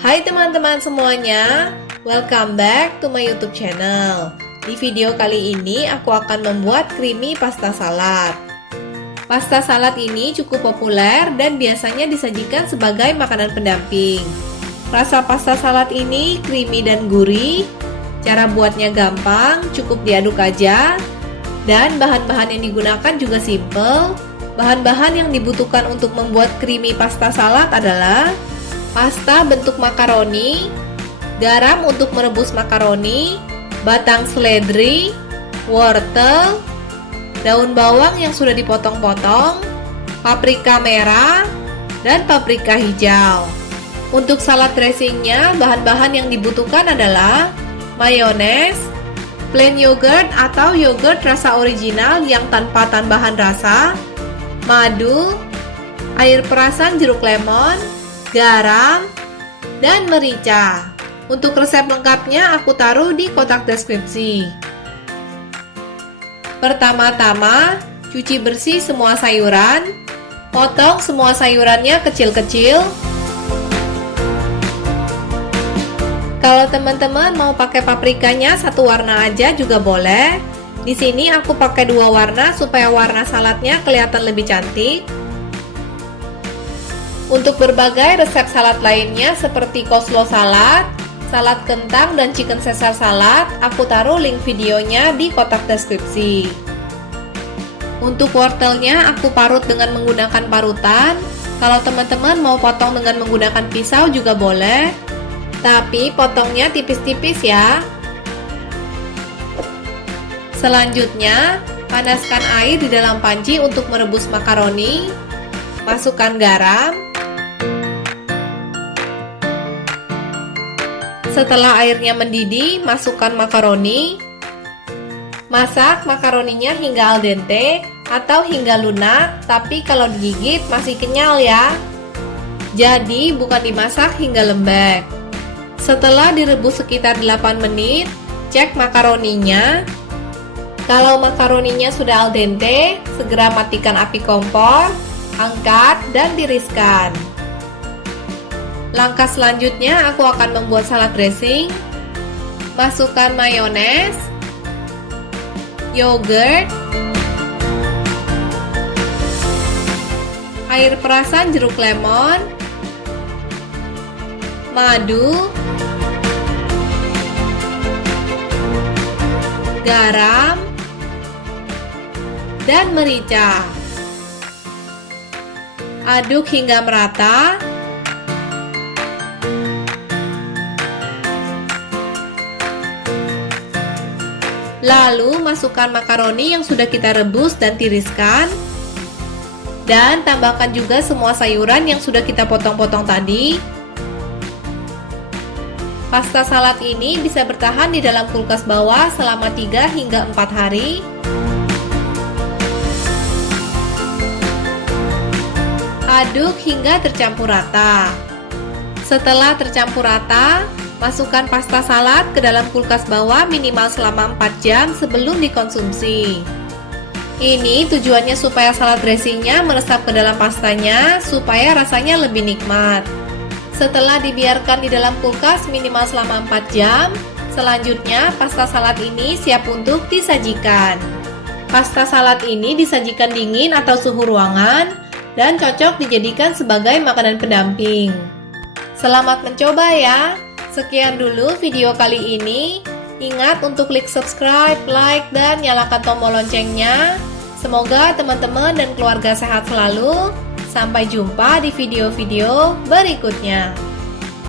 Hai teman-teman semuanya, welcome back to my YouTube channel. Di video kali ini aku akan membuat creamy pasta salad. Pasta salad ini cukup populer dan biasanya disajikan sebagai makanan pendamping. Rasa pasta salad ini creamy dan gurih. Cara buatnya gampang, cukup diaduk aja. Dan bahan-bahan yang digunakan juga simple. Bahan-bahan yang dibutuhkan untuk membuat creamy pasta salad adalah pasta bentuk makaroni, garam untuk merebus makaroni, batang seledri, wortel, daun bawang yang sudah dipotong-potong, paprika merah, dan paprika hijau. Untuk salad dressingnya, bahan-bahan yang dibutuhkan adalah mayones, plain yogurt atau yogurt rasa original yang tanpa tambahan rasa, madu, air perasan jeruk lemon, garam, dan merica. Untuk resep lengkapnya aku taruh di kotak deskripsi. Pertama-tama, cuci bersih semua sayuran. Potong semua sayurannya kecil-kecil. Kalau teman-teman mau pakai paprikanya satu warna aja juga boleh. Di sini aku pakai dua warna supaya warna saladnya kelihatan lebih cantik. Untuk berbagai resep salad lainnya seperti coleslaw salad, salad kentang, dan chicken caesar salad, aku taruh link videonya di kotak deskripsi. Untuk wortelnya aku parut dengan menggunakan parutan. Kalau teman-teman mau potong dengan menggunakan pisau juga boleh, tapi potongnya tipis-tipis ya. Selanjutnya, panaskan air di dalam panci untuk merebus makaroni. Masukkan garam. Setelah airnya mendidih, masukkan makaroni. Masak makaroninya hingga al dente atau hingga lunak, tapi kalau digigit masih kenyal ya. Jadi bukan dimasak hingga lembek. Setelah direbus sekitar 8 menit, cek makaroninya. Kalau makaroninya sudah al dente, segera matikan api kompor, angkat, dan tiriskan. Langkah selanjutnya aku akan membuat salad dressing. Masukkan mayones, yogurt, air perasan jeruk lemon, madu, garam, dan merica. Aduk hingga merata. Lalu masukkan makaroni yang sudah kita rebus dan tiriskan. Dan tambahkan juga semua sayuran yang sudah kita potong-potong tadi. Pasta salad ini bisa bertahan di dalam kulkas bawah selama 3 hingga 4 hari. Aduk hingga tercampur rata. Setelah tercampur rata, masukkan pasta salad ke dalam kulkas bawah minimal selama 4 jam sebelum dikonsumsi. Ini tujuannya supaya salad dressingnya meresap ke dalam pastanya, supaya rasanya lebih nikmat. Setelah dibiarkan di dalam kulkas minimal selama 4 jam, selanjutnya pasta salad ini siap untuk disajikan. Pasta salad ini disajikan dingin atau suhu ruangan dan cocok dijadikan sebagai makanan pendamping. Selamat mencoba ya! Sekian dulu video kali ini. Ingat untuk klik subscribe, like, dan nyalakan tombol loncengnya. Semoga teman-teman dan keluarga sehat selalu. Sampai jumpa di video-video berikutnya.